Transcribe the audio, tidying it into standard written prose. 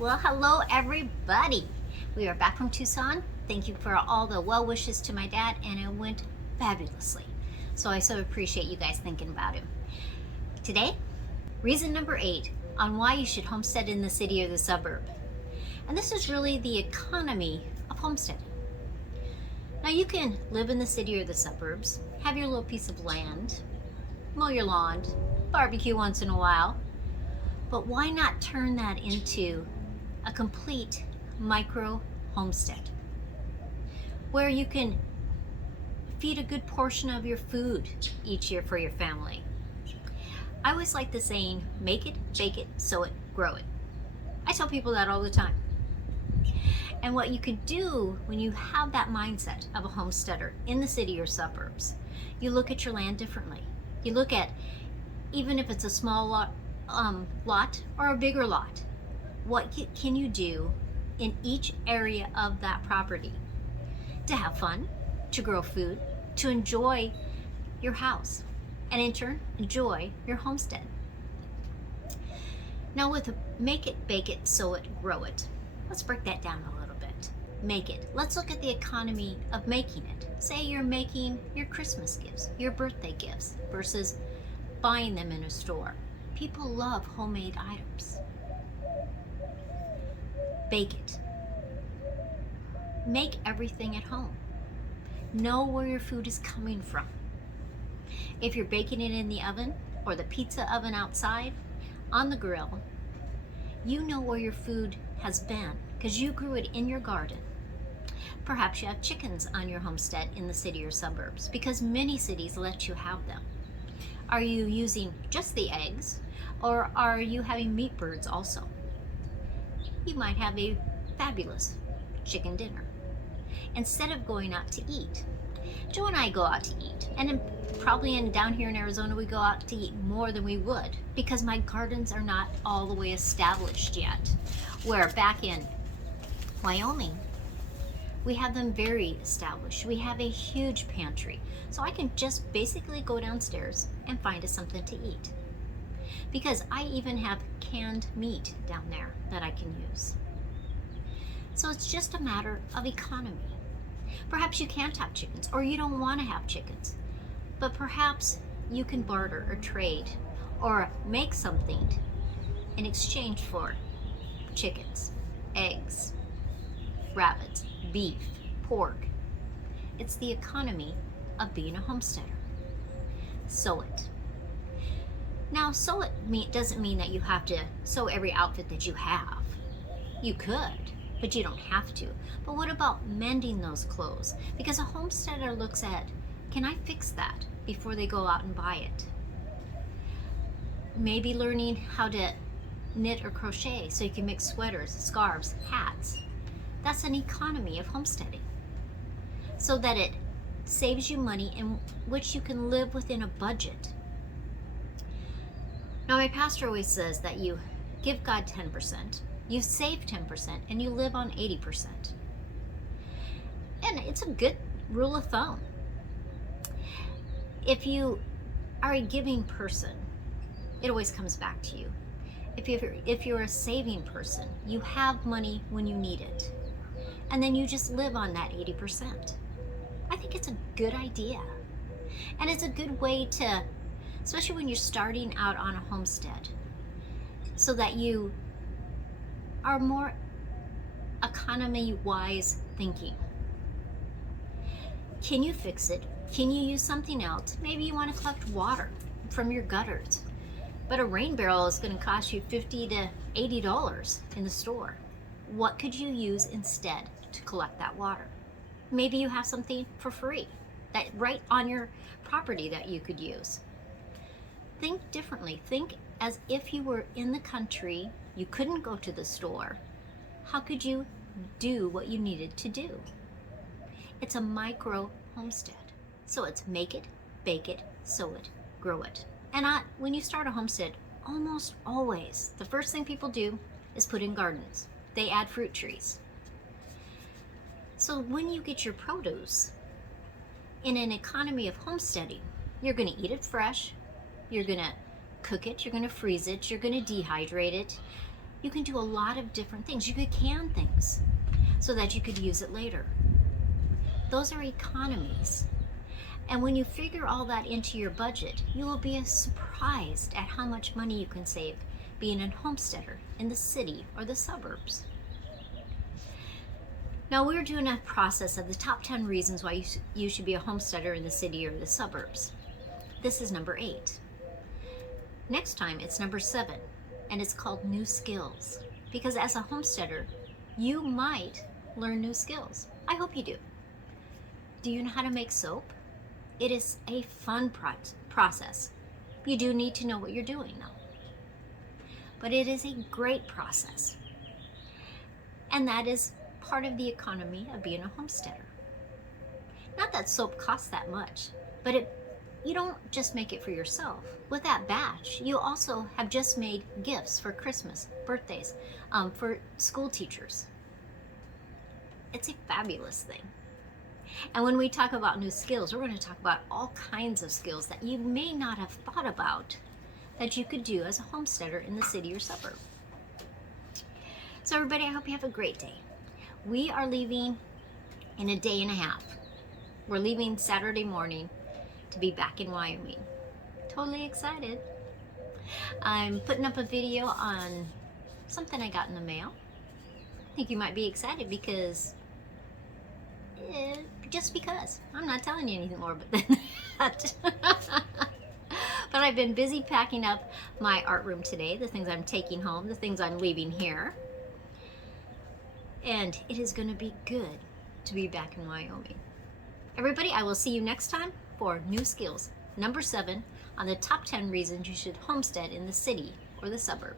Well, hello everybody. We are back from Tucson. Thank you for all the well wishes to my dad, and it went fabulously. So I so appreciate you guys thinking about him. Today, reason number 8 on why you should homestead in the city or the suburb. And this is really the economy of homesteading. Now you can live in the city or the suburbs, have your little piece of land, mow your lawn, barbecue once in a while, but why not turn that into a complete micro homestead where you can feed a good portion of your food each year for your family? I always like the saying, make it, bake it, sow it, grow it. I tell people that all the time. And what you could do when you have that mindset of a homesteader in the city or suburbs, you look at your land differently. You look at, even if it's a small lot or a bigger lot, what can you do in each area of that property to have fun, to grow food, to enjoy your house, and in turn, enjoy your homestead. Now with make it, bake it, sow it, grow it, let's break that down a little bit. Make it. Let's look at the economy of making it. Say you're making your Christmas gifts, your birthday gifts, versus buying them in a store. People love homemade items. Bake it. Make everything at home. Know where your food is coming from. If you're baking it in the oven or the pizza oven outside, on the grill, you know where your food has been because you grew it in your garden. Perhaps you have chickens on your homestead in the city or suburbs because many cities let you have them. Are you using just the eggs, or are you having meat birds also? You might have a fabulous chicken dinner. Instead of going out to eat, Joe and I go out to eat, and down here in Arizona we go out to eat more than we would because my gardens are not all the way established yet. Where back in Wyoming, we have them very established. We have a huge pantry, so I can just basically go downstairs and find us something to eat. Because I even have canned meat down there that I can use. So it's just a matter of economy. Perhaps you can't have chickens, or you don't want to have chickens, but perhaps you can barter or trade or make something in exchange for chickens, eggs, rabbits, beef, pork. It's the economy of being a homesteader. Sow it. Now, sow it doesn't mean that you have to sew every outfit that you have. You could, but you don't have to. But what about mending those clothes? Because a homesteader looks at, can I fix that before they go out and buy it? Maybe learning how to knit or crochet so you can make sweaters, scarves, hats. That's an economy of homesteading. So that it saves you money in which you can live within a budget. Now, my pastor always says that you give God 10%, you save 10%, and you live on 80%. And it's a good rule of thumb. If you are a giving person, it always comes back to you. If you're a saving person, you have money when you need it. And then you just live on that 80%. I think it's a good idea. And it's a good way to, especially when you're starting out on a homestead, so that you are more economy-wise thinking. Can you fix it? Can you use something else? Maybe you want to collect water from your gutters, but a rain barrel is going to cost you $50 to $80 in the store. What could you use instead to collect that water? Maybe you have something for free that right on your property that you could use. Think differently. Think as if you were in the country, you couldn't go to the store. How could you do what you needed to do? It's a micro homestead. So it's make it, bake it, sow it, grow it. And when you start a homestead, almost always, the first thing people do is put in gardens. They add fruit trees. So when you get your produce in an economy of homesteading, you're going to eat it fresh, you're going to cook it, you're going to freeze it, you're going to dehydrate it, You can do a lot of different things. You could can things so that you could use it later. Those are economies. And when you figure all that into your budget, you will be surprised at how much money you can save being a homesteader in the city or the suburbs. Now we're doing a process of the top 10 reasons why you should be a homesteader in the city or the suburbs. This is number 8. Next time it's number 7, and it's called new skills. Because as a homesteader, you might learn new skills. I hope you do. Do you know how to make soap? It is a fun process. You do need to know what you're doing though. But it is a great process. And that is part of the economy of being a homesteader. Not that soap costs that much, but you don't just make it for yourself. With that batch, you also have just made gifts for Christmas, birthdays, for school teachers. It's a fabulous thing. And when we talk about new skills, we're going to talk about all kinds of skills that you may not have thought about that you could do as a homesteader in the city or suburb. So everybody, I hope you have a great day. We are leaving in a day and a half. We're leaving Saturday morning to be back in Wyoming. Totally excited. I'm putting up a video on something I got in the mail. I think you might be excited because just because. I'm not telling you anything more but that. But I've been busy packing up my art room today, the things I'm taking home, the things I'm leaving here. And it is going to be good to be back in Wyoming. Everybody, I will see you next time for new skills. Number 7 on the top 10 reasons you should homestead in the city or the suburb.